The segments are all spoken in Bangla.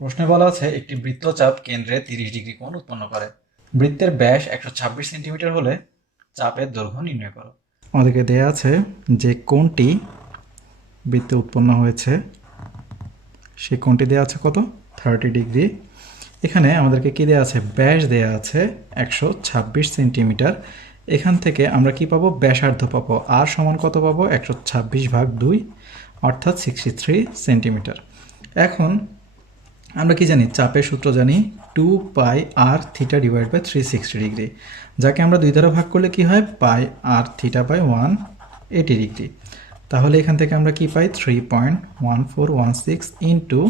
প্রশ্নে বলা আছে একটি বৃত্তচাপ কেন্দ্রে 30 ডিগ্রি কোণ উৎপন্ন করে। বৃত্তের ব্যাস 126 সেন্টিমিটার হলে চাপের দৈর্ঘ্য নির্ণয় করো। আমাদেরকে দেয়া আছে যে কোণটি বৃত্তে উৎপন্ন হয়েছে সেই কোণটি দেওয়া আছে কত, 30 ডিগ্রি। এখানে আমাদেরকে কি দেওয়া আছে, ব্যাস দেওয়া আছে 126 সেন্টিমিটার। এখান থেকে আমরা কি পাবো, ব্যাসার্ধ পাবো। আর সমান কত পাবো, 126/2 অর্থাৎ 63 সেন্টিমিটার। এখন আমরা কি জানি, চাপের সূত্র জানি 2πr θ/360 ডিগ্রি, যাকে আমরা 2 দ্বারা ভাগ করলে কি হয়, πr/180 ডিগ্রি। তাহলে এখান থেকে আমরা কি পাই, 3.1416 ইন্টু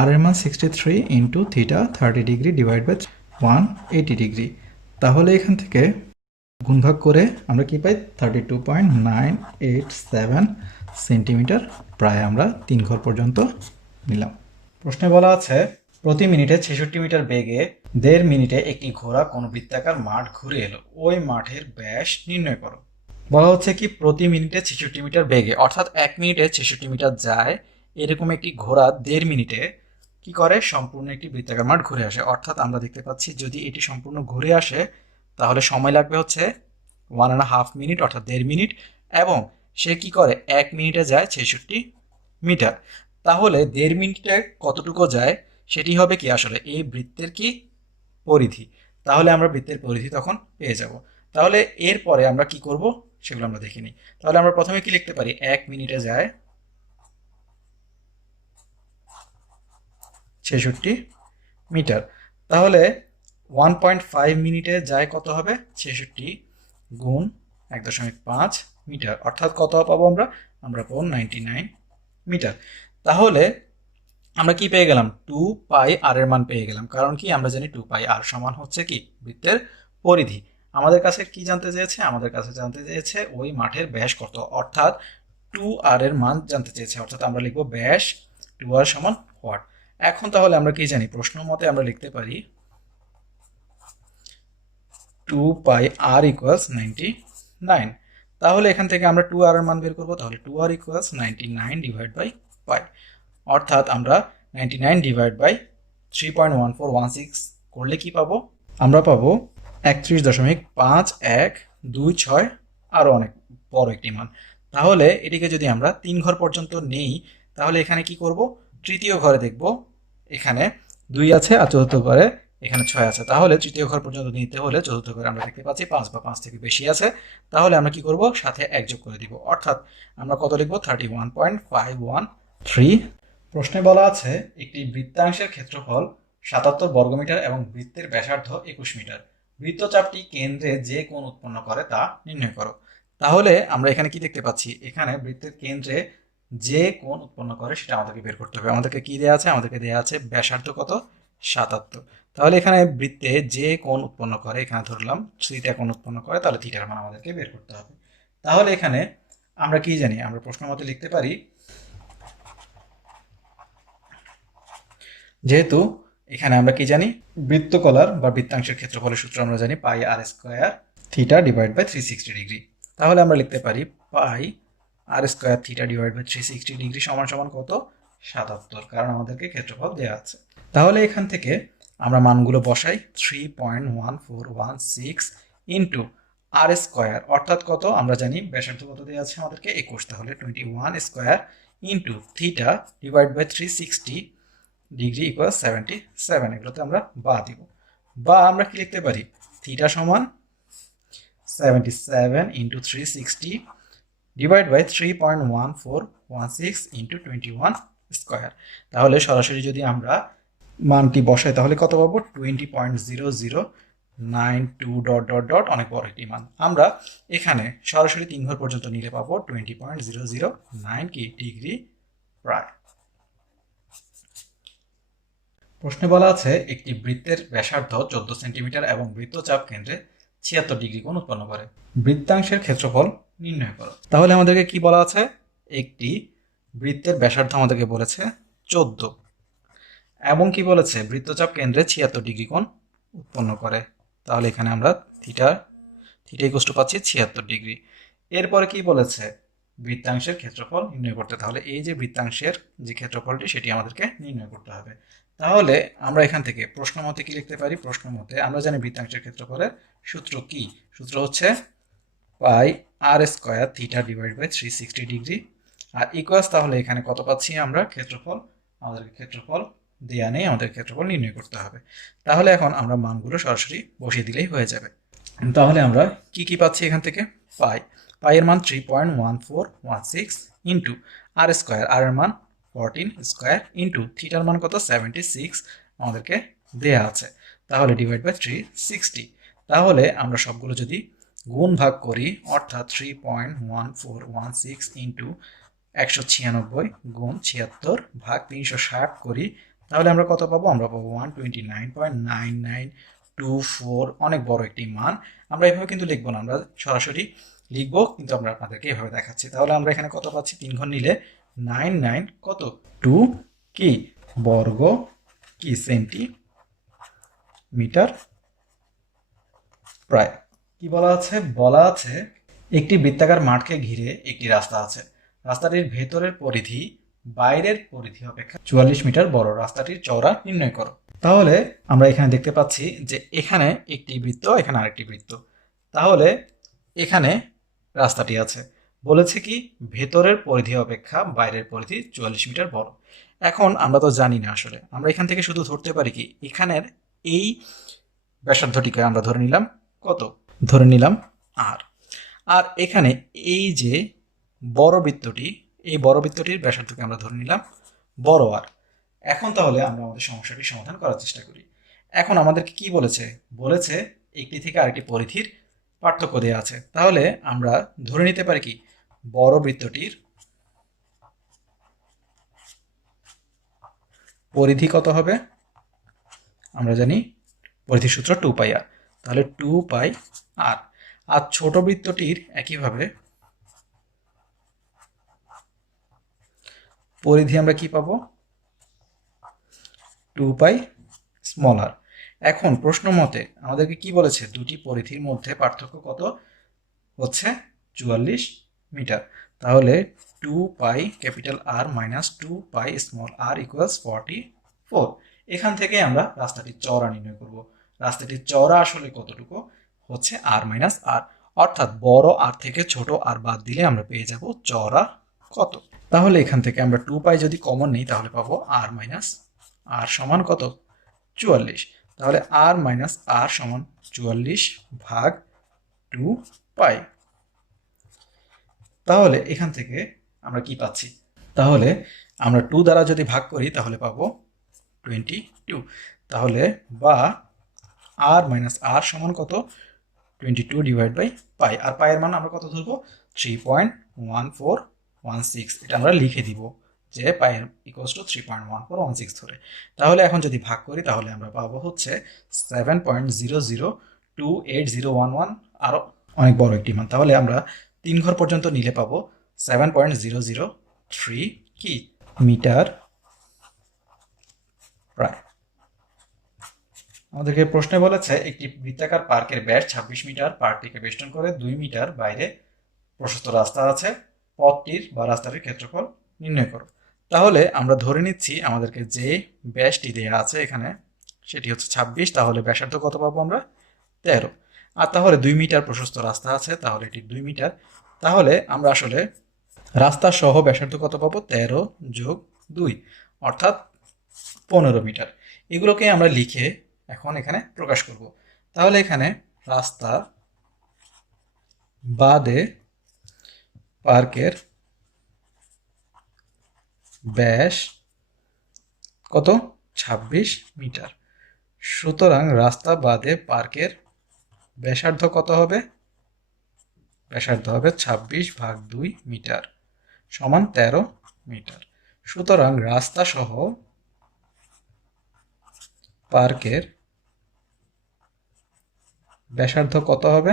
আর এর মান 63 into theta 30 degree divide by 180 degree. তাহলে এখান থেকে গুণভাগ করে আমরা কি পাই, 32.987 সেন্টিমিটার। প্রায় আমরা 3 ঘর পর্যন্ত নিলাম। প্রশ্নে বলা আছে প্রতি মিনিটে 66 মিটার বেগে 1.5 মিনিটে একটি ঘোড়া কোনো বৃত্তাকার মাঠ ঘুরে এলো, ওই মাঠের ব্যাস নির্ণয় করো। বলা হচ্ছে কি প্রতি মিনিটে 66 মিটার বেগে, অর্থাৎ 1 মিনিটে 66 মিটার যায়, এরকম একটি ঘোড়া 1.5 মিনিটে কি করে, সম্পূর্ণ একটি বৃত্তাকার মাঠ ঘুরে আসে। অর্থাৎ আমরা দেখতে পাচ্ছি যদি এটি সম্পূর্ণ ঘুরে আসে তাহলে সময় লাগবে হচ্ছে 1.5 মিনিট অর্থাৎ 1.5 মিনিট, এবং সে কি করে 1 মিনিটে যায় 66 মিটার। তাহলে 1.5 মিনিটে কতটুকু যায় সেটি হবে কি আসলে এই বৃত্তের কি পরিধি। তাহলে আমরা বৃত্তের পরিধি তখন পেয়ে যাব। তাহলে এরপরে আমরা কি করব সেগুলো আমরা দেখে নিই। তাহলে আমরা প্রথমে কি লিখতে পারি, 1 মিনিটে যায় 66 মিটার। তাহলে 1.5 মিনিটে যায় কত হবে, 66 গুণ 1.5 মিটার, অর্থাৎ কত পাবো আমরা, আমরা পাবো 99 মিটার। তাহলে আমরা কি পেয়ে গেলাম, 2πr এর মান পেয়ে গেলাম। কারণ কি আমরা জানি 2πr সমান হচ্ছে কি বৃত্তের পরিধি। আমাদের কাছে কি জানতে চেয়েছে, আমাদের কাছে জানতে চেয়েছে ওই মাঠের ব্যাস কত, অর্থাৎ 2r এর মান জানতে চেয়েছে। অর্থাৎ আমরা লিখবো ব্যাস 2r সমান হোয়াট। এখন তাহলে আমরা কি জানি, প্রশ্ন মতে আমরা লিখতে পারি 2πr = 99। তাহলে এখান থেকে আমরা 2r এর মান বের করবো। তাহলে 2r = 99 ডিভাইড বাই পাই, অর্থাৎ আমরা 99 ডিভাইড বাই 3.1416 করলে কি পাবো, আমরা পাবো 31.5126, আরো অনেক বড় একটি মান। তাহলে এটিকে যদি আমরা 3 ঘর পর্যন্ত নেই তাহলে এখানে কি করব, তৃতীয় ঘরে দেখব এখানে 2 আছে আর চতুর্থ ঘরে এখানে 6 আছে। তাহলে তৃতীয় ঘর পর্যন্ত নিতে হলে চতুর্থ ঘরে আমরা দেখতে পাচ্ছি 5 বা 5 থেকে বেশি আছে। তাহলে আমরা কি করব, সাথে 1 যোগ করে দিব, অর্থাৎ আমরা কত লিখব, 31.513। প্রশ্নে বলা আছে একটি বৃত্তাংশের ক্ষেত্রফল 77 বর্গমিটার এবং বৃত্তের ব্যাসার্ধ 21 মিটার। বৃত্তচাপটি কেন্দ্রে যে কোণ উৎপন্ন করে তা নির্ণয় করো। তাহলে আমরা এখানে কি দেখতে পাচ্ছি, এখানে বৃত্তের কেন্দ্রে যে কোণ উৎপন্ন করে সেটা আমাদেরকে বের করতে হবে। আমাদেরকে কি দেওয়া আছে, আমাদেরকে দেওয়া আছে ব্যাসার্ধ কত, 77। তাহলে এখানে বৃত্তে যে কোণ উৎপন্ন করে, এখানে ধরলাম থিটা কোণ উৎপন্ন করে, তাহলে থিটার মান আমাদেরকে বের করতে হবে। তাহলে এখানে আমরা কি জানি, আমরা প্রশ্ন মতে লিখতে পারি, যেহেতু এখানে আমরা কি জানি, বৃত্তকলার বা বৃত্তাংশের ক্ষেত্রফলের সূত্র আমরা জানি πr² theta divide by 360 degree. তাহলে আমরা লিখতে পারি πr² theta divide by 360 degree সমান সমান কত, 77, কারণ আমাদেরকে ক্ষেত্রফল দেওয়া আছে। তাহলে এখান থেকে আমরা মানগুলো বসাই, 3.1416 ইন্টু r² অর্থাৎ কত, আমরা জানি ব্যাসার্ধ কত দেওয়া আছে আমাদেরকে 21, তাহলে 21² into theta divide by 360 degree equal 77। এগুলোতে আমরা বা দিব, বা আমরা কি লিখতে পারি, থিটা সমান 77 ইন্টু 360 ডিভাইড বাই 3.1416 ইন্টু 21²। তাহলে সরাসরি যদি আমরা মানটি বসাই তাহলে কত পাবো, 20.0092 ডট ডট ডট, অনেক বড় একটি মান। আমরা এখানে সরাসরি 3 ঘর পর্যন্ত নিলে পাবো 20.009 কি ডিগ্রি প্রায়। প্রশ্নে বলা আছে একটি বৃত্তের ব্যাসার্ধ 14 সেন্টিমিটার এবং বৃত্তচাপ কেন্দ্রে 76 ডিগ্রি কোণ উৎপন্ন করে। বৃত্তাংশের ক্ষেত্রফল নির্ণয় করো। তাহলে আমাদেরকে কি বলা আছে, একটি বৃত্তের ব্যাসার্ধ আমাদেরকে বলেছে 14 এবং কি বলেছে বৃত্তচাপ কেন্দ্রে 76 ডিগ্রি কোণ উৎপন্ন করে। তাহলে এখানে আমরা থিটা ইকুয়াল টু পাচ্ছি 76 ডিগ্রি। এরপরে কি বলেছে, বৃত্তাংশের ক্ষেত্রফল নির্ণয় করতে। তাহলে এই যে বৃত্তাংশের যে ক্ষেত্রফলটি সেটি আমাদেরকে নির্ণয় করতে হবে। তাহলে আমরা এখান থেকে প্রশ্ন মতে কি লিখতে পারি? প্রশ্ন মতে আমরা জানি বৃত্তাংশের ক্ষেত্রফলের সূত্র কি? সূত্র হচ্ছে pi r square theta divide by 360 degree আর ইকুয়ালস, তাহলে এখানে কত পাচ্ছি আমরা ক্ষেত্রফল? আমাদেরকে ক্ষেত্রফল দেয়া নেই, আমাদের ক্ষেত্রফল নির্ণয় করতে হবে। তাহলে এখন আমরা মানগুলো সরাসরি বসিয়ে দিলেই হয়ে যাবে। তাহলে আমরা কি কি পাচ্ছি এখান থেকে? পাই এর মান 3.1416 ইন্টু আর স্কোয়ার, আর এর মান 14 স্কোয়ার ইন্টু থিটার মান কত? 76 আমাদেরকে দেয়া আছে। তাহলে ডিভাইড বাই 360। তাহলে আমরা সবগুলো যদি গুণ ভাগ করি, অর্থাৎ 3.1416 ইন্টু 196 গুণ 76 ভাগ 360 করি, তাহলে আমরা কত পাবো? আমরা পাবো 129.9924, অনেক বড় একটি মান। আমরা এভাবে কিন্তু লিখবো না, আমরা সরাসরি লিখবো, কিন্তু আমরা আপনাদেরকে এভাবে দেখাচ্ছি। তাহলে আমরা এখানে কত পাচ্ছি? 3 ঘর নিলে 99 কত? 2 কি বর্গ কি সেন্টিমিটার প্রায়। কি বলা আছে? বলা আছে একটি বৃত্তাকার মাঠকে ঘিরে একটি রাস্তা আছে। রাস্তাটির ভেতরের পরিধি বাইরের পরিধি অপেক্ষা 44 মিটার বড়। রাস্তাটির চওড়া নির্ণয় করো। তাহলে আমরা এখানে দেখতে পাচ্ছি যে এখানে একটি বৃত্ত, এখানে আরেকটি বৃত্ত। তাহলে এখানে রাস্তাটি আছে, বলেছে কি ভেতরের পরিধি অপেক্ষা বাইরের পরিধি 44 মিটার বড়। এখন আমরা তো জানি না, আসলে আমরা এখান থেকে শুধু ধরতে পারি কি এখানের এই ব্যাসার্ধটিকে আমরা ধরে নিলাম কত? ধরে নিলাম আর। আর এখানে এই যে বড় বৃত্তটি, এই বড় বৃত্তটির ব্যাসার্ধকে আমরা ধরে নিলাম বড় আর। এখন তাহলে আমরা আমাদের সমস্যাটি সমাধান করার চেষ্টা করি। এখন আমাদেরকে কি বলেছে? বলেছে একটি থেকে আরেকটি পরিধির পার্থক্য দেওয়া আছে। তাহলে আমরা ধরে নিতে পারি কি বড় বৃত্তটির পরিধি কত হবে? আমরা জানি পরিধির সূত্র 2 পাই আর। তাহলে 2 পাই আর। আর ছোট বৃত্তটির একইভাবে পরিধি আমরা কি পাবো? 2 পাই স্মল আর। এখন প্রশ্ন মতে আমাদেরকে কি বলেছে? দুটি পরিধির মধ্যে পার্থক্য কত? হচ্ছে 44 মিটার। তাহলে 2 pi capital R minus 2 pi small R equals 44। এখান থেকে আমরা রাস্তাটির চওড়া নির্ণয় করব। রাস্তাটির চওড়া আসলে কতটুকু? হচ্ছে আর মাইনাস আর, অর্থাৎ বড় আর থেকে ছোট আর বাদ দিলে আমরা পেয়ে যাব চওড়া কত। তাহলে এখান থেকে আমরা 2 পাই যদি কমন নেই তাহলে পাবো আর মাইনাস আর সমান কত? 44। তাহলে আর মাইনাস আর সমান 44 ভাগ 2 পাই। তাহলে এখান থেকে আমরা কি পাচ্ছি? তাহলে আমরা 2 দ্বারা যদি ভাগ করি তাহলে পাবো 22। তাহলে বা আর মাইনাস আর সমান কত? 22 ডিভাইড বাই পাই। আর পাইয়ের মান আমরা কত ধরবো? 3.1416। এটা আমরা লিখে দিব যে পাইয়ের ইকুয়ালস টু 3.1416 ধরে। তাহলে এখন যদি ভাগ করি তাহলে আমরা পাবো হচ্ছে 7.002801, আরো অনেক বড় একটি মান। তাহলে আমরা 3 ঘর পর্যন্ত নিলে পাবো 7.003 কি মিটার প্রায়। আমাদেরকে প্রশ্নে বলেছে একটি বৃত্তাকার পার্কের ব্যাস 26 মিটার। পার্কটিকে বেষ্টন করে 2 মিটার বাইরে প্রশস্ত রাস্তা আছে। পথটির বা রাস্তাটির ক্ষেত্রফল নির্ণয় করো। তাহলে আমরা ধরে নিচ্ছি আমাদেরকে যে ব্যাসটি দেওয়া আছে এখানে সেটি হচ্ছে 26। তাহলে ব্যাসার্ধ কত পাবো আমরা? 13। আর তাহলে 2 মিটার প্রশস্ত রাস্তা আছে, তাহলে এটি 2 মিটার। তাহলে আমরা আসলে রাস্তা সহ ব্যাসার্ধ কত পাবো? 13 যোগ 2 অর্থাৎ 15 মিটার। এগুলোকে আমরা লিখে এখন এখানে প্রকাশ করব। তাহলে এখানে রাস্তা বাদে পার্কের ব্যাস কত? 26 মিটার। সুতরাং রাস্তা বাদে পার্কের ব্যাসার্ধ কত হবে? ব্যাসার্ধ হবে 26 ভাগ 2 মিটার সমান 13 মিটার। সুতরাং রাস্তা সহ পার্কের ব্যাসার্ধ কত হবে?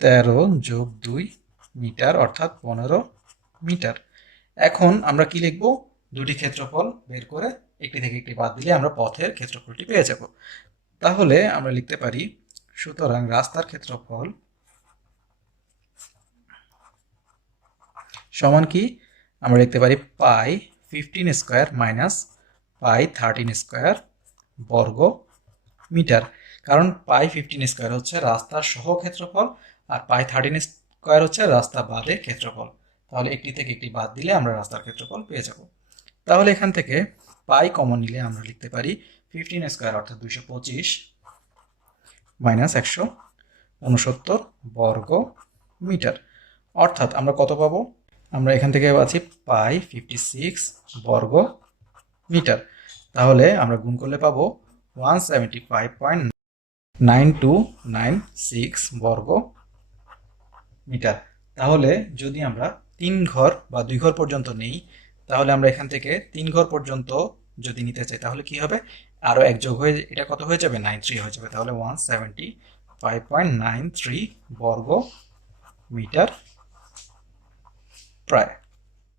13 যোগ 2 মিটার অর্থাৎ 15 মিটার। এখন আমরা কি লিখব? দুটি ক্ষেত্রফল বের করে একটি থেকে একটি বাদ দিলে আমরা পথের ক্ষেত্রফলটি পেয়ে যাব। তাহলে আমরা লিখতে পারি সুতরাং রাস্তার ক্ষেত্রফল সমান কি আমরা লিখতে পারি পাই 15 স্কোয়ার মাইনাস পাই 13 স্কোয়ার বর্গ মিটার। কারণ পাই 15 স্কোয়ার হচ্ছে রাস্তা সহ ক্ষেত্রফল আর পাই 13 স্কোয়ার হচ্ছে রাস্তা বাদে ক্ষেত্রফল। তাহলে একটি থেকে একটি বাদ দিলে আমরা রাস্তার ক্ষেত্রফল পেয়ে যাব। তাহলে এখান থেকে পাই কমন নিলে আমরা লিখতে পারি 15 স্কোয়ার অর্থাৎ 225 মাইনাস 169 বর্গ মিটার। অর্থাৎ আমরা কত পাবো? আমরা এখান থেকে পাচ্ছি পাই 56 বর্গ মিটার। তাহলে আমরা গুণ করলে পাবো 175.9296 বর্গ মিটার। তাহলে যদি আমরা 3 ঘর বা 2 ঘর পর্যন্ত নেই, তাহলে আমরা এখান থেকে 3 ঘর পর্যন্ত যদি নিতে চাই তাহলে কি হবে? আরও এক যোগ হয়ে এটা কত হয়ে যাবে? 93 হয়ে যাবে। তাহলে 175.93 বর্গ মিটার প্রায়।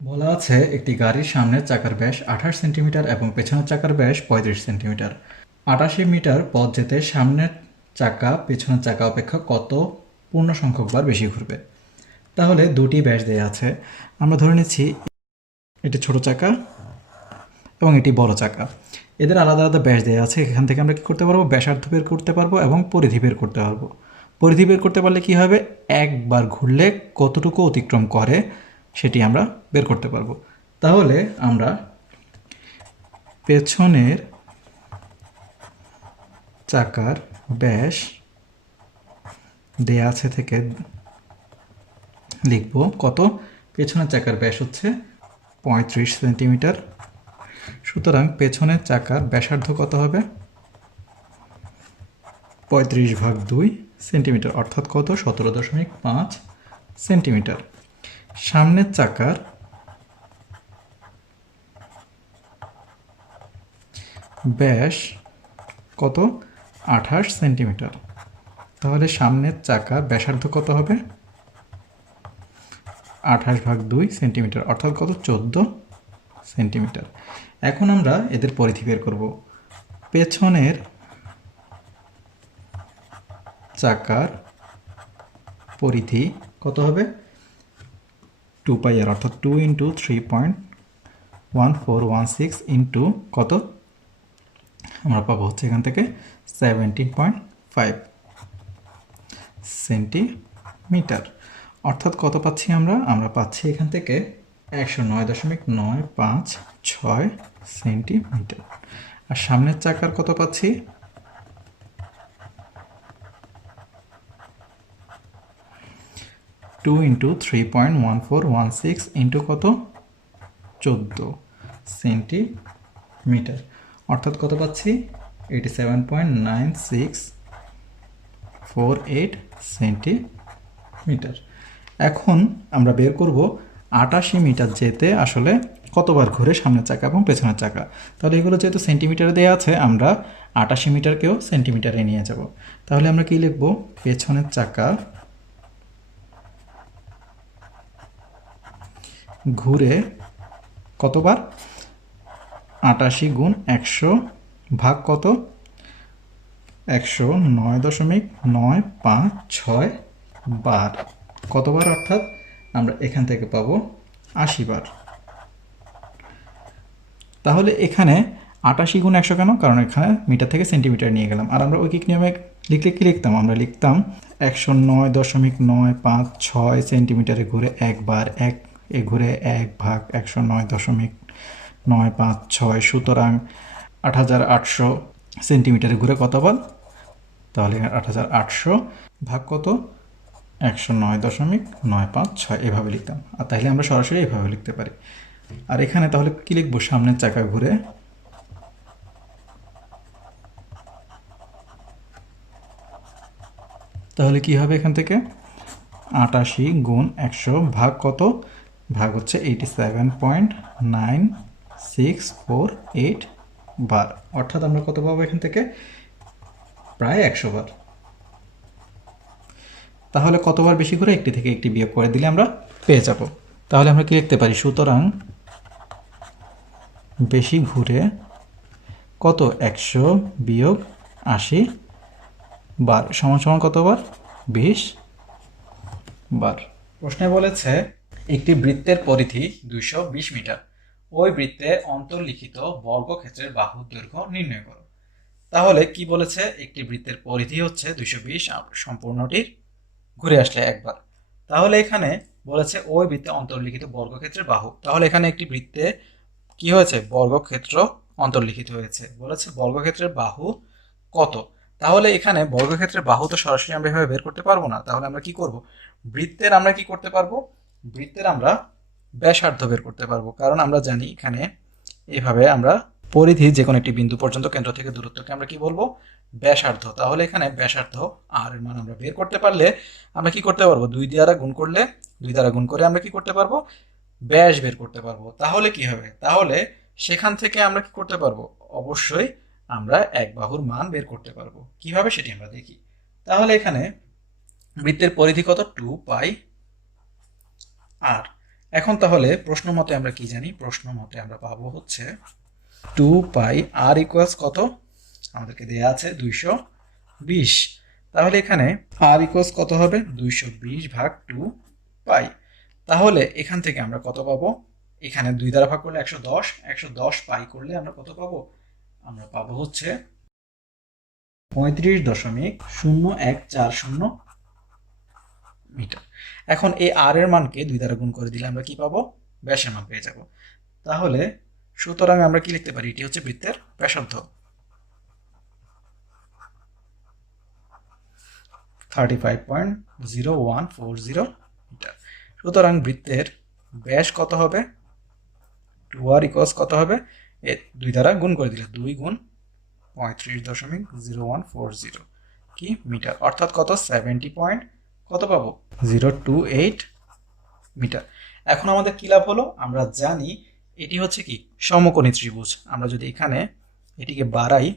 বলা আছে একটি গাড়ির সামনের চাকার ব্যাস 28 সেন্টিমিটার এবং পেছনের চাকার ব্যাস 35 সেন্টিমিটার। 88 মিটার পথ যেতে সামনের চাকা পেছনের চাকা অপেক্ষা কত পূর্ণ সংখ্যক বার বেশি ঘুরবে? তাহলে দুটি ব্যাস দেওয়া আছে। আমরা ধরে নিচ্ছি এটি ছোট চাকা এবং এটি বড় চাকা। এদের আলাদা আলাদা ব্যাস দেওয়া আছে। এখান থেকে আমরা কী করতে পারবো? ব্যাসার্ধ বের করতে পারবো এবং পরিধি বের করতে পারবো। পরিধি বের করতে পারলে কি হবে? একবার ঘুরলে কতটুকু অতিক্রম করে সেটি আমরা বের করতে পারবো। তাহলে আমরা পেছনের চাকার ব্যাস দেয়া আছে থেকে লিখব কত? পেছনের চাকার ব্যাস হচ্ছে 35 সেন্টিমিটার। সুতরাং পেছনের চাকার ব্যাসার্ধ কত হবে? 35/2 সেন্টিমিটার অর্থাৎ কত? 17.5 সেন্টিমিটার। সামনের চাকার ব্যাস কত? 28 সেন্টিমিটার। তাহলে সামনের চাকার ব্যাসার্ধ কত হবে? 28/2 সেন্টিমিটার অর্থাৎ কত? 14 সেন্টিমিটার। এখন আমরা এদের পরিধি বের করব। পেছনের চাকার পরিধি কত হবে? 2πr অর্থাৎ 2 × 3.1416 ইন্টু কত? আমরা পাবো হচ্ছে এখান থেকে 17.5 সেন্টিমিটার। অর্থাৎ কত পাচ্ছি আমরা? আমরা পাচ্ছি এখান থেকে 109.956 সেন্টিমিটার। আর সামনের চাকার কত পাচ্ছি? 2 × 3.1416 ইন্টু কত? 14 সেন্টিমিটার। অর্থাৎ কত পাচ্ছি? 87.9648 সেন্টিমিটার। এখন আমরা বের করব 88 মিটার যেতে আসলে কতবার ঘুরে সামনের চাকা এবং পেছনের চাকা। তাহলে এগুলো যেহেতু সেন্টিমিটারে দেওয়া আছে, আমরা 88 মিটারকেও সেন্টিমিটারে নিয়ে যাব। তাহলে আমরা কি লিখব? পেছনের চাকা ঘুরে কতবার? 88 × 100 ভাগ কত? 109.956 বার। কতবার? অর্থাৎ আমরা এখান থেকে পাবো 80 বার। তাহলে এখানে 88 × 100 কেন? কারণ এখানে মিটার থেকে সেন্টিমিটার নিয়ে গেলাম। আর আমরা ঐকিক নিয়মে লিখলে কি লিখতাম? আমরা লিখতাম 109.956 সেন্টিমিটারে ঘুরে একবার, ঘুরে 1 ভাগ 109.956। সুতরাং 8800 সেন্টিমিটারে ঘুরে কতবার? তাহলে 8800 ভাগ কত? 109.956 এভাবে লিখতাম। আর তাহলে আমরা সরাসরি এভাবে লিখতে পারি। আর এখানে তাহলে কি লিখবো? সামনের চাকা ঘুরে তাহলে কি হবে? এখান থেকে 88 × 100 ভাগ কত? ভাগ হচ্ছে 87.9648 বার। অর্থাৎ আমরা কত পাবো এখান থেকে? প্রায় 100 বার। তাহলে কতবার বেশি করে? একটি থেকে একটি বিয়োগ করে দিলে আমরা পেয়ে যাব। তাহলে আমরা কি লিখতে পারি? সুতরাং বেশি ঘুরে কত? 100 বিয়োগ 80 বার সমান সমান কতবার? 20 বার। প্রশ্নে বলেছে একটি বৃত্তের পরিধি 220 মিটার। ওই বৃত্তে অন্তর্লিখিত বর্গক্ষেত্রের বাহুর দৈর্ঘ্য নির্ণয় করো। তাহলে কি বলেছে, একটি বৃত্তের পরিধি হচ্ছে 220, সম্পূর্ণটির ঘুরে আসলে একবার। তাহলে এখানে বলেছে ওই বৃত্তে অন্তর্লিখিত বর্গক্ষেত্রের বাহু। তাহলে এখানে একটি বৃত্তে কি হয়েছে, বর্গক্ষেত্র অন্তর্লিখিত হয়েছে। বলেছে বর্গক্ষেত্রের বাহু কত। তাহলে এখানে বর্গক্ষেত্রের বাহু তো সরাসরি আমরা এভাবে বের করতে পারবো না। তাহলে আমরা কি করব, বৃত্তের আমরা কি করতে পারবো, বৃত্তের আমরা ব্যাসার্ধ বের করতে পারবো। কারণ আমরা জানি এখানে এভাবে আমরা পরিধি যে কোনো একটি বিন্দু পর্যন্ত কেন্দ্র থেকে দূরত্বকে আমরা কি বলবো, ব্যাসার্ধ। তাহলে এখানে ব্যাসার্ধ আর এর মান আমরা বের করতে পারলে আমরা কি করতে পারবো, 2 দ্বারা গুণ করলে, 2 দ্বারা গুণ করে আমরা কি করতে পারবো, ব্যাস বের করতে পারবো। তাহলে কি হবে, তাহলে সেখান থেকে আমরা কি করতে পারবো, অবশ্যই আমরা এক বাহুর মান বের করতে পারবো। কিভাবে সেটি আমরা দেখি। তাহলে এখানে বৃত্তের পরিধি কত, 2 পাই আর। এখন তাহলে প্রশ্ন মতে আমরা কি জানি, প্রশ্ন মতে আমরা পাবো হচ্ছে 2 পাই আর ইকুয়ালস কত, আমাদেরকে দেয়া আছে 220। তাহলে এখানে আর ইকুয়ালস কত হবে, 220 ভাগ 2 পাই। তাহলে এখান থেকে আমরা কত পাবো, এখানে 2 দ্বারা ভাগ করলে 110, 110 পাই করলে আমরা কত পাবো, আমরা পাবো হচ্ছে 35.0140 মিটার। এখন এই আর এর মানকে 2 দ্বারা গুণ করে দিলে আমরা কি পাবো, ব্যাসের মান পেয়ে যাব। তাহলে সুতরাং আমরা কি লিখতে পারি, এটি হচ্ছে বৃত্তের ব্যাসার্ধ 35.0140 মিটার। সুতরাং বৃত্তের ব্যাস কত হবে, 2r ইকুয়ালস কত হবে, 2 দ্বারা গুণ করে দিলে 2 গুণ 35.0140 কি মিটার, অর্থাৎ কত, 70 পয়েন্ট কত পাবো, 028 মিটার। এখন আমাদের কি লাভ হলো, আমরা জানি এটি হচ্ছে কি সমকোণী ত্রিভুজ। আমরা যদি এখানে এটিকে বাড়াই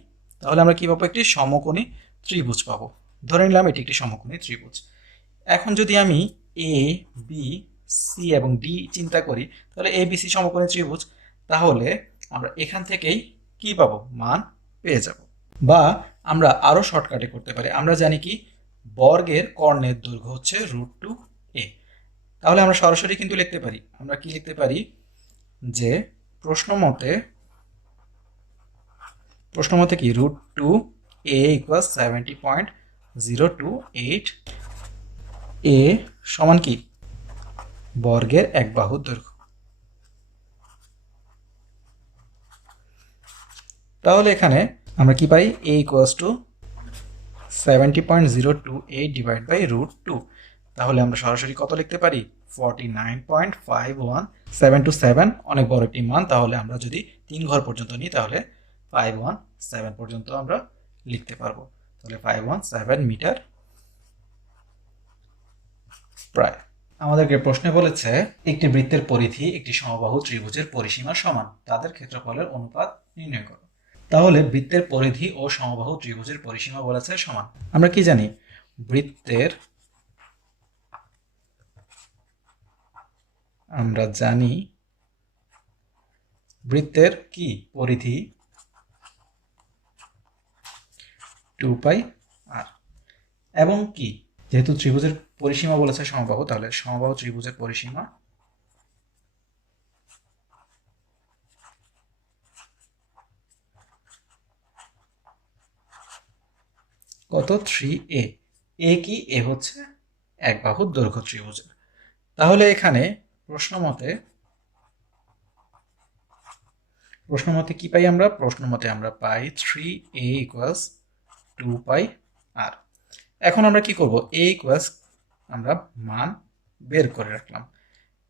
তাহলে আমরা কি পাবো, একটি সমকোণী ত্রিভুজ পাবো। ধরে নিলাম এটি একটি সমকোণী ত্রিভুজ। এখন যদি আমি এ বি সি এবং ডি চিন্তা করি, তাহলে এ বি সি সমকোণী ত্রিভুজ। তাহলে আমরা এখান থেকেই কি পাবো, মান পেয়ে যাব। বা আমরা আরো শর্টকাটে করতে পারি, আমরা জানি কি বর্গের কর্ণের দৈর্ঘ্য হচ্ছে √2a। তাহলে আমরা সরাসরি কিন্তু লিখতে পারি, আমরা কি লিখতে পারি যে প্রশ্ন মতে কি √2a ইকুয়ালস 70.028 এ সমান কি বর্গের এক বাহুর দৈর্ঘ্য। তাহলে এখানে আমরা কি পাই, a equals to 70.028 divide by √2। তাহলে আমরা সরাসরি কত লিখতে পারি, 49.51। 7 অনেক বড় একটি মান। তাহলে আমরা যদি 3 ঘর পর্যন্ত নিই তাহলে 517 পর্যন্ত আমরা লিখতে পারবো। তাহলে 517 মিটার প্রায়। আমাদেরকে প্রশ্নে বলেছে একটি বৃত্তের পরিধি একটি সমবাহু ত্রিভুজের পরিসীমার সমান, তাদের ক্ষেত্রফলের অনুপাত নির্ণয় করো। তাহলে বৃত্তের পরিধি ও সমবাহু ত্রিভুজের পরিসীমা বলেছে সমান। আমরা কি জানি, বৃত্তের কি পরিধি 2 পাই আর, এবং কি যেহেতু ত্রিভুজের পরিসীমা বলেছে সমবাহু, তাহলে সমবাহু ত্রিভুজের পরিসীমা কত, 3a। এ কি, এ হচ্ছে এক বাহুর দৈর্ঘ্য ত্রিভুজের। তাহলে এখানে প্রশ্ন মতে কি পাই আমরা, প্রশ্ন মতে আমরা পাই 3a ইকুয়ালস 2 পাই আর। এখন আমরা কি করব, a ইকুয়ালস আমরা মান বের করে রাখলাম।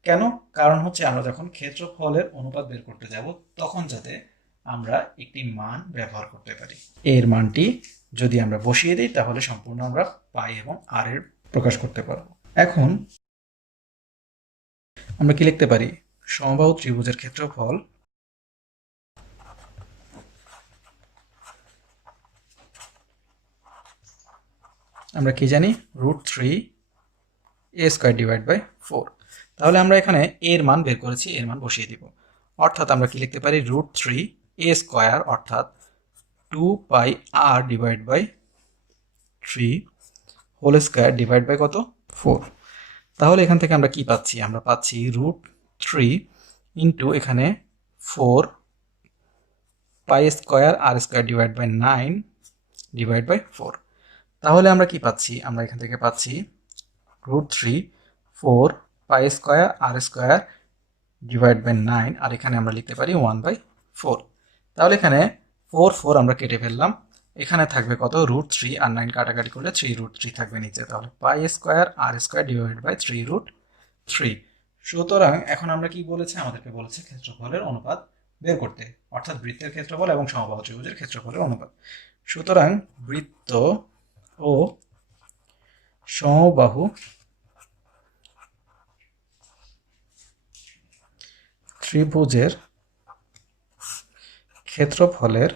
কেন, কারণ হচ্ছে আমরা যখন ক্ষেত্রফলের অনুপাত বের করতে যাব তখন যাতে আমরা একটি মান ব্যবহার করতে পারি। এর মানটি যদি আমরা বসিয়ে দিই তাহলে সম্পূর্ণ আমরা পাই এবং আর এর প্রকাশ করতে পারবো। এখন আমরা কি লিখতে পারি, সমবাহু ত্রিভুজের ক্ষেত্রফল আমরা কি জানি, √3a² ডিভাইড বাই 4। তাহলে আমরা এখানে এর মান বের করেছি, এর মান বসিয়ে দিব। অর্থাৎ আমরা কি লিখতে পারি, √3a² অর্থাৎ 2 pi R divide by 3 whole square divide by কত, 4। তাহলে এখান থেকে আমরা কি পাচ্ছি? আমরা পাচ্ছি √3 ইন্টু এখানে 4 pi square r square divide by 9 divide by 4। তাহলে আমরা কি পাচ্ছি? আমরা এখান থেকে পাচ্ছি √3 4 pi square r square divide by 9, আর এখানে আমরা লিখতে পারি 1/4। তাহলে এখানে 4 আমরা কেটে ফেললাম, এখানে থাকবে কত? √3 আর 9 কাটাকাটি করলে 3√3 থাকবে নিচে। তাহলে pi square r square divide by 3√3। সুতরাং এখন আমরা কি বলেছে? আমাদেরকে বলেছে ক্ষেত্রফলের অনুপাত বের করতে, অর্থাৎ বৃত্তের ক্ষেত্রফল এবং সমবাহু ত্রিভুজের ক্ষেত্রফলের অনুপাত। সুতরাং বৃত্ত ও সমবাহু ত্রিভুজের ক্ষেত্রফলের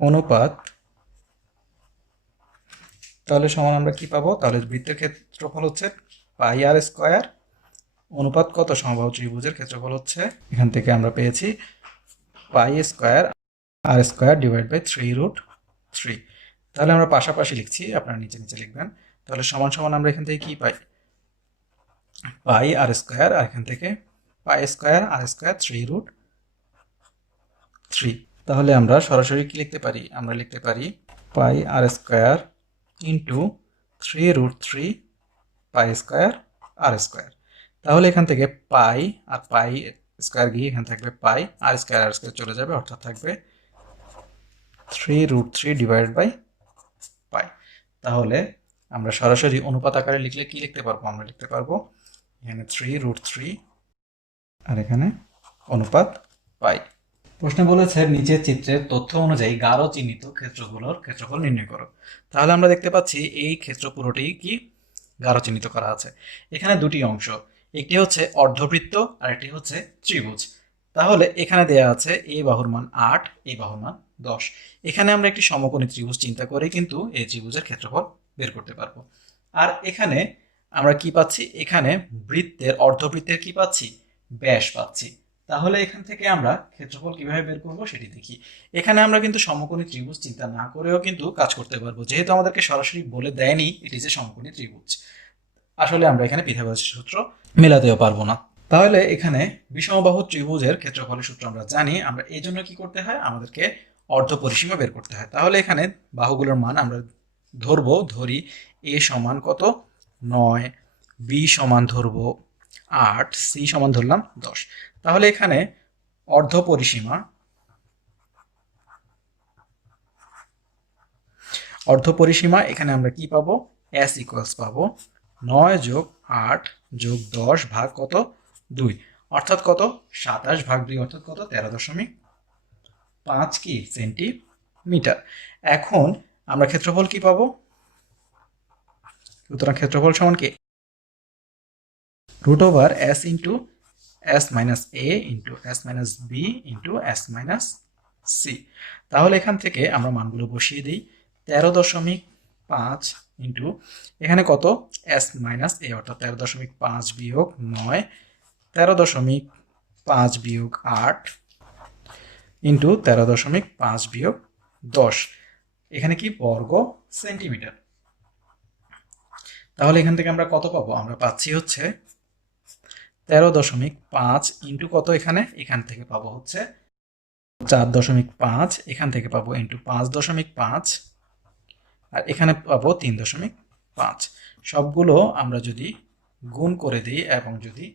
অনুপাত, তাহলে সমান আমরা কি পাবো? তাহলে বৃত্তের ক্ষেত্রফল হচ্ছে পাই আর স্কোয়ার, অনুপাত কত? সমবাহু ত্রিভুজের ক্ষেত্রফল হচ্ছে, এখান থেকে আমরা পেয়েছি pi square r square divide by 3√3। তাহলে আমরা পাশাপাশি লিখছি, আপনারা নিচে নিচে লিখবেন। তাহলে সমান সমান আমরা এখান থেকে কি পাই? পাই আর স্কোয়ার, আর এখান থেকে পাই স্কোয়ার আর স্কোয়ার 3√3। তাহলে আমরা সরাসরি কি লিখতে পারি? আমরা লিখতে পারি পাই আর স্কোয়ার ইন্টু 3√3 পাই স্কোয়ার আর স্কোয়ার। তাহলে এখান থেকে পাই আর পাই স্কোয়ার গিয়ে এখানে থাকবে পাই, আর স্কোয়ার চলে যাবে, অর্থাৎ থাকবে 3√3 ডিভাইড বাই পাই। তাহলে আমরা সরাসরি অনুপাত আকারে লিখলে কি লিখতে পারবো? আমরা লিখতে পারবো এখানে 3√3 আর এখানে অনুপাত পাই। প্রশ্নে বলেছে নিচের চিত্রের তথ্য অনুযায়ী গাঢ় চিহ্নিত ক্ষেত্রগুলোর ক্ষেত্রফল নির্ণয় করো। তাহলে আমরা দেখতে পাচ্ছি এই ক্ষেত্র পুরোটি কি গাঢ় চিহ্নিত করা আছে। এখানে দুটি অংশ, একটি হচ্ছে অর্ধবৃত্ত আর একটি হচ্ছে ত্রিভুজ। তাহলে এখানে দেয়া আছে এই বাহুর মান 8, এই বাহুর মান 10। এখানে আমরা একটি সমকোণী ত্রিভুজ চিন্তা করে কিন্তু এই ত্রিভুজের ক্ষেত্রফল বের করতে পারবো। আর এখানে আমরা কি পাচ্ছি? এখানে বৃত্তের অর্ধবৃত্তের কি পাচ্ছি? ব্যাস পাচ্ছি। তাহলে এখান থেকে আমরা ক্ষেত্রফল কিভাবে বের করব সেটি দেখি। এখানে আমরা কিন্তু সমকোণী ত্রিভুজ চিন্তা না করেও কিন্তু কাজ করতে পারবো, যেহেতু আমাদেরকে সরাসরি বলে দেয়নি এটি যে সমকোণী ত্রিভুজ। আসলে আমরা এখানে পিথাগোরাসের সূত্র মেলাতেও পারবো না। তাহলে এখানে বিষমবাহু ত্রিভুজের ক্ষেত্রফলের সূত্র আমরা জানি, আমরা এই জন্য কি করতে হয়? আমাদেরকে অর্ধ পরিসীমা বের করতে হয়। তাহলে এখানে বাহুগুলোর মান আমরা ধরি এ সমান কত? 9, বি সমান ধরবো 8, সি সমান ধরলাম 10। তাহলে এখানে অর্ধ পরিসীমা এখানে আমরা কি পাবো? এস ইকুয়ালস পাবো 9 যোগ 8 যোগ 10 ভাগ কত? 2, অর্থাৎ কত? 27 ভাগ 2, অর্থাৎ কত? 13.5 কি সেন্টিমিটার। এখন আমরা ক্ষেত্রফল কি পাবো? সুতরাং ক্ষেত্রফল সমান কি? √s into s minus a into s minus b into s minus c। তাহলে এখান থেকে আমরা মানগুলো বসিয়ে দিই। 13.5 ইন্টু এখানে কত? s মাইনাস a, অর্থাৎ 13.5 বিয়োগ 9, 13.5 বিয়োগ 8 ইন্টু 13.5 বিয়োগ 10, এখানে কি? বর্গ সেন্টিমিটার। তাহলে এখান থেকে আমরা কত পাবো? আমরা পাচ্ছি হচ্ছে 13.5 ইন্টু কত? এখান থেকে পাবো হচ্ছে 4.5, এখান থেকে পাবো ইন্টু 5.5, আর এখানে পাবো 3.5। সবগুলো আমরা যদি গুণ করে দিই, এবং যদি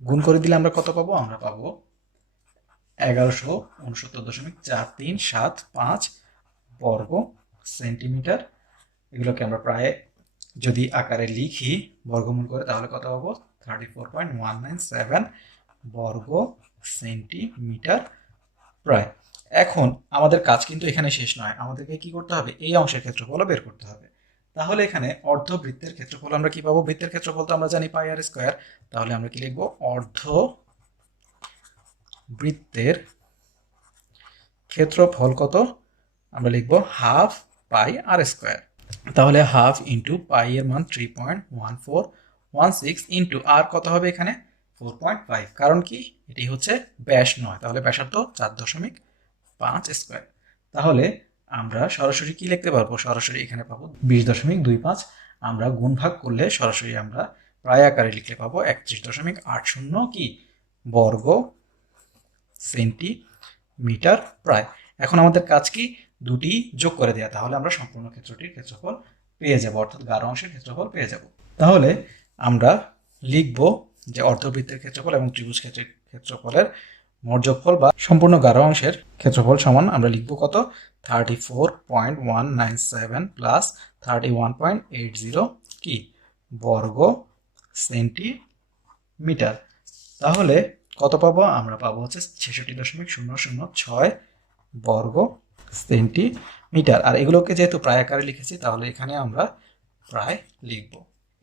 গুণ করে দিলে আমরা কত পাবো? আমরা পাবো 1169.4375 বর্গ সেন্টিমিটার। এগুলোকে আমরা প্রায় যদি আকারে লিখি বর্গমূল করে, তাহলে কত পাবো? 34.197 বর্গ সেন্টিমিটার প্রায়। এখন আমাদের কাজ কিন্তু এখানে শেষ নয়, আমাদেরকে কি করতে হবে? এই অংশের ক্ষেত্রফল বের করতে হবে। তাহলে এখানে অর্ধবৃত্তের ক্ষেত্রফল আমরা কি পাবো? বৃত্তের ক্ষেত্রফল তো আমরা জানি পাই আর স্কোয়ার। তাহলে আমরা কি লিখবো? অর্ধবৃত্তের ক্ষেত্রফল কত? আমরা লিখবো হাফ পাই আর স্কোয়ার। তাহলে হাফ ইন্টু পাই এর মান 3.1416 ইন্টু আর কত হবে? এখানে 4.5, কারণ কি? এটি হচ্ছে ব্যাস নয়, তাহলে ব্যাসার্ধ 4.5 স্কোয়ার। তাহলে আমরা সরাসরি কি লিখতে পারবো? সরাসরি এখানে পাবো 20.25। আমরা গুণ ভাগ করলে সরাসরি আমরা প্রায় আকারে লিখলে পাবো 31.80 কি বর্গ সেন্টিমিটার প্রায়। এখন আমাদের কাজ কি? দুটি যোগ করে দেওয়া, তাহলে আমরা সম্পূর্ণ ক্ষেত্রটির ক্ষেত্রফল পেয়ে যাব, অর্থাৎ গাঢ় অংশের ক্ষেত্রফল পেয়ে যাব। তাহলে আমরা লিখব যে অর্ধবৃত্তের ক্ষেত্রফল এবং ত্রিভুজ ক্ষেত্রের ক্ষেত্রফলের মোট যোগফল বা সম্পূর্ণ গাঢ় অংশের ক্ষেত্রফল সমান আমরা লিখব কত? 34.197 প্লাস 31.80 কি বর্গ সেন্টিমিটার। তাহলে কত পাবো? আমরা পাবো হচ্ছে 66.006 বর্গ সেন্টিমিটার। আর এগুলোকে যেহেতু প্রায় আকারে লিখেছি, তাহলে এখানে আমরা প্রায় লিখব।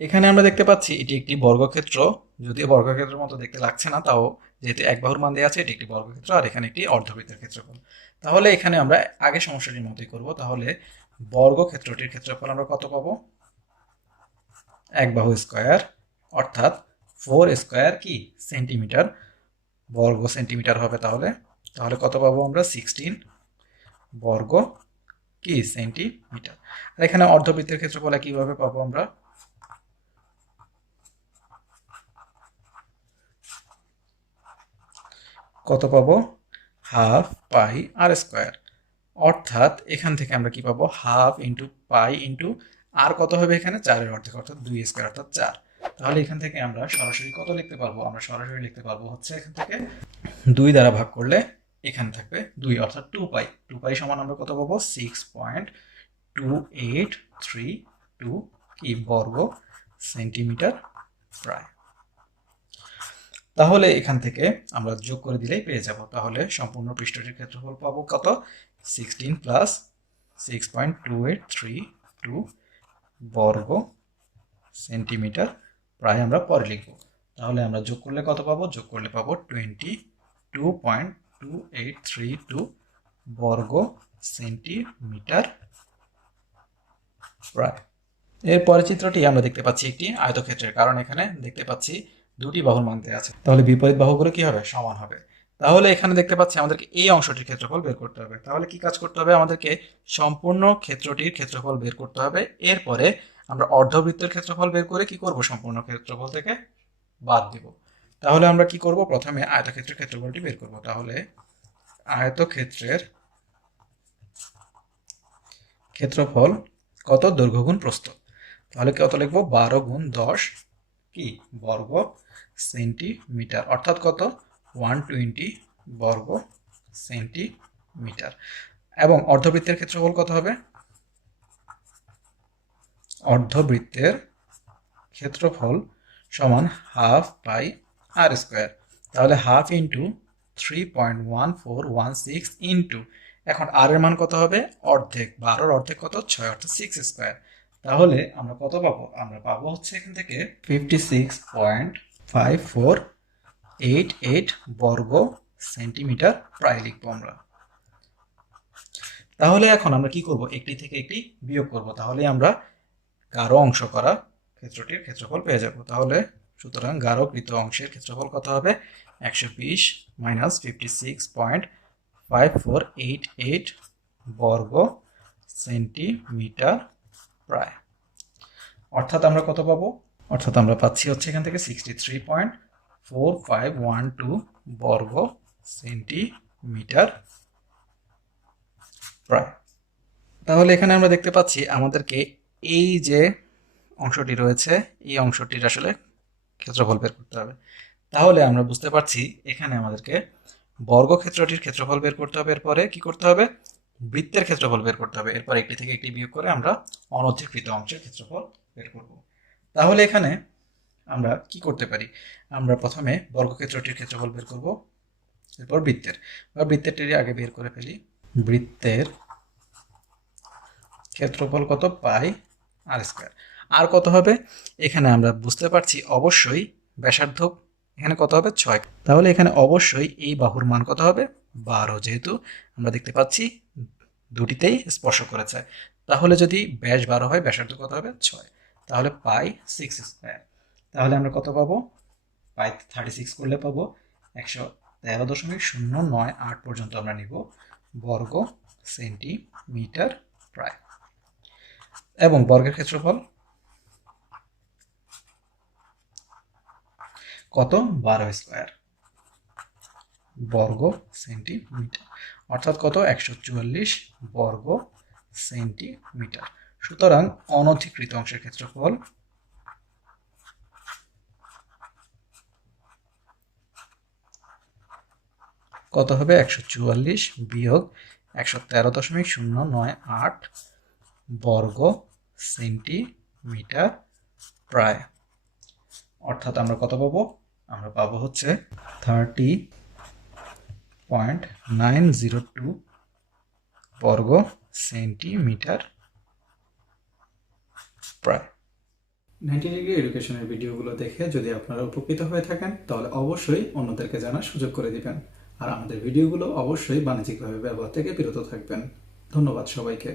এখানে আমরা দেখতে পাচ্ছি এটি একটি বর্গক্ষেত্র, যদিও বর্গক্ষেত্রের মতো দেখতে লাগছে না, তাও যেহেতু এক বাহুর মান দেওয়া আছে এটি একটি বর্গক্ষেত্র, আর এখানে একটি অর্ধবৃত্তের ক্ষেত্রফল। তাহলে এখানে আমরা আগে সমস্যাটির মতোই করব। তাহলে বর্গক্ষেত্রটির ক্ষেত্রফল আমরা কত পাবো? এক বাহু স্কয়ার, অর্থাৎ 4 স্কয়ার কি সেন্টিমিটার বর্গ সেন্টিমিটার হবে। তাহলে কত পাবো আমরা? 16 বর্গ কি সেন্টিমিটার। আর এখানে অর্ধবৃত্তের ক্ষেত্রফল কিভাবে পাবো আমরা? কত পাবো? হাফ পাই আর স্কয়ার, অর্থাৎ এখান থেকে আমরা কি পাবো? হাফ ইন্টু পাই ইন্টু আর কত হবে এখানে? 4-এর অর্ধেক, অর্থাৎ 2 স্কয়ার অর্থাৎ 4। তাহলে এখান থেকে আমরা সরাসরি কত লিখতে পারবো? আমরা সরাসরি লিখতে পারবো হচ্ছে এখান থেকে 2 দ্বারা ভাগ করলে এখানে থাকবে 2, অর্থাৎ 2 পাই। 2 পাই সমান আমরা কত পাবো? 6.2832 কি বর্গ সেন্টিমিটার প্রায়। তাহলে এখান থেকে আমরা যোগ করে দিলেই পেয়ে যাব। তাহলে সম্পূর্ণ পৃষ্ঠটির ক্ষেত্রফল পাবো কত? 16 প্লাস 6.2832 বর্গ সেন্টিমিটার প্রায় আমরা পরে লিখব। তাহলে আমরা যোগ করলে কত পাবো? যোগ করলে পাবো 22.2832 বর্গ সেন্টিমিটার প্রায়। এর পরের চিত্রটি আমরা দেখতে পাচ্ছি একটি আয়তক্ষেত্রের, কারণ এখানে দেখতে পাচ্ছি দুটি বাহুর মান দেওয়া আছে, তাহলে বিপরীত বাহুগুলো কি হবে? সমান হবে। তাহলে এখানে দেখতে পাচ্ছি আমাদেরকে এই অংশটির ক্ষেত্রফল বের করতে হবে। তাহলে কি কাজ করতে হবে? আমাদেরকে সম্পূর্ণ ক্ষেত্রটির ক্ষেত্রফল বের করতে হবে। এরপরে আমরা অর্ধবৃত্তের ক্ষেত্রফল বের করে কি করব? সম্পূর্ণ ক্ষেত্রফল থেকে বাদ দিব। তাহলে আমরা কি করব? প্রথমে আয়তক্ষেত্রের ক্ষেত্রফলটি বের করব। তাহলে আয়তক্ষেত্রের ক্ষেত্রফল কত? দৈর্ঘ্য গুণ প্রস্থ। তাহলে কত লিখবো? 12 গুণ 10 কি বর্গ সেন্টিমিটার, অর্থাৎ কত? 120 বর্গ সেন্টিমিটার। এবং অর্ধবৃত্তের ক্ষেত্রফল কত হবে? অর্ধবৃত্তের ক্ষেত্রফল সমান হাফ পাই আর স্কয়ার। তাহলে হাফ ইন্টু 3.1416 ইন্টু, এখন আর এর মান কত হবে? অর্ধেক। 12-র অর্ধেক কত? 6, অর্থাৎ 6 স্কয়ার। তাহলে আমরা কত পাবো? আমরা পাবো হচ্ছে এখান থেকে 56.5488 বর্গ সেন্টিমিটার প্রায় লিখবো আমরা। তাহলে এখন আমরা কি করব? একটি থেকে একটি বিয়োগ করব, তাহলে আমরা গাঢ় অংশ করা ক্ষেত্রটির ক্ষেত্রফল পেয়ে যাব। তাহলে সুতরাং গাঢ়কৃত অংশের ক্ষেত্রফল কত হবে? 120 মাইনাস 56.5488 বর্গ সেন্টিমিটার প্রায়। অর্থাৎ আমরা কত পাবো? অর্থাৎ আমরা পাচ্ছি হচ্ছে এখান থেকে 63.4512 বর্গ সেন্টিমিটার প্রায়। তাহলে এখানে আমরা দেখতে পাচ্ছি আমাদেরকে এই যে অংশটি রয়েছে, এই অংশটির আসলে ক্ষেত্রফল বের করতে হবে। তাহলে আমরা বুঝতে পারছি এখানে আমাদেরকে বর্গক্ষেত্রটির ক্ষেত্রফল বের করতে হবে। এরপরে কি করতে হবে? বৃত্তের ক্ষেত্রফল বের করতে হবে। এরপর একটি থেকে একটি বিয়োগ করে আমরা অনধিকৃত অংশের ক্ষেত্রফল বের করব। তাহলে এখানে আমরা কি করতে পারি? আমরা প্রথমে বর্গক্ষেত্রটির ক্ষেত্রফল বের করব, এরপর বৃত্তেরটি আগে বের করে ফেলি। বৃত্তের ক্ষেত্রফল কত? পাই আর স্কয়ার। আর কত হবে? এখানে আমরা বুঝতে পারছি অবশ্যই ব্যাসার্ধ এখানে কত হবে? 6। তাহলে এখানে অবশ্যই এই বাহুর মান কত হবে? 12, যেহেতু আমরা দেখতে পাচ্ছি দুটিতেই স্পর্শ করেছে। তাহলে যদি ব্যাস 12 হয়, ব্যাসার্ধ কত হবে? 6। তাহলে পাই 6 স্কয়ার। তাহলে আমরা কত পাবো? পাই 36 করলে পাবো 113.098 পর্যন্ত আমরা নিব বর্গ সেন্টিমিটার প্রায়। এবং বর্গের ক্ষেত্রফল কত? 12 স্কয়ার বর্গ সেন্টিমিটার, অর্থাৎ কত? 144 বর্গ সেন্টিমিটার। সুতরাং অনধিকৃত অংশের ক্ষেত্রফল কত হবে? 144 বিয়োগ 113.098 বর্গ সেন্টিমিটার প্রায়। অর্থাৎ আমরা কত পাবো? আমরা পাবো হচ্ছে 30.902 বর্গ সেন্টিমিটার প্রায়। 90 ডিগ্রি এডুকেশনের ভিডিওগুলো দেখে যদি আপনারা উপকৃত হয়ে থাকেন তাহলে অবশ্যই অন্যদেরকে জানার সুযোগ করে দিবেন। আর আমাদের ভিডিওগুলো অবশ্যই বাণিজ্যিকভাবে ব্যবহার থেকে বিরত থাকবেন। ধন্যবাদ সবাইকে।